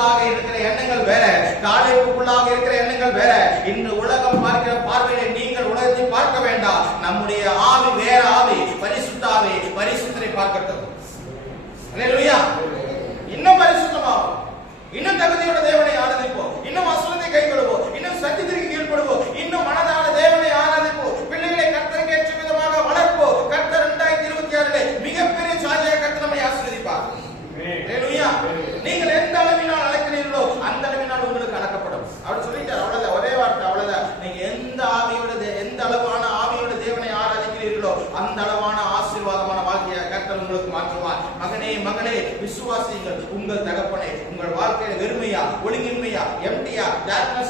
நமக்குள்ளாக இருக்கிற எண்ணங்கள் வேற, காலேபுக்குள்ளாக இருக்கிற எண்ணங்கள் வேற. இன்று உலகம் பார்க்கிற பார்வையை நீங்கள் உலகத்தை பார்க்க வேண்டாம். நம்முடைய ஆவி வேற ஆவி, பரிசுத்த ஆவி பரிசுத்தரை பார்க்கட்டும். அல்லேலூயா. இன்னும் பரிசுத்தமாகும், இன்னும் தகுதியோட தேவனை ஆராதிப்போம், இன்னும் வசனத்தை கைக்கொள்வோம், இன்னும் சத்தியத்திற்கு கீழ்ப்படுவோம், இன்னும் மனதான தேவனை ஆராதிப்போம், பிள்ளைகளை கர்த்தருக்கு ஏற்ற விதமாக வளர்ப்போம். கர்த்தர் 2026 மிகப்பெரிய சாதியாக கர்த்தர் நம்மை ஆசீர்வதிப்பார். அல்லேலூயா. நீங்கள் எந்த அளவினால் அழைக்கிறீர்களோ அந்த அளவினால் உங்களுக்கு அழைக்கப்படும். அவர் சொல்லிட்டார், அவ்வளவுதான், ஒரே வார்த்தை, அவ்வளவுதான். நீங்க எந்த அளவான ஆவியோட தேவனை ஆராதிக்கிறீர்களோ அந்த அளவான ஆசீர்வாதமான வாழ்க்கையை கர்த்தர் உங்களுக்கு மாற்றுவார். மகனே மகளே, விசுவாசியுங்கள். உங்கள் தகப்பனை உங்கள் வாழ்க்கையில வெறுமையா, ஒழுங்கின்மையா, எம்டியா, டார்க்னஸ்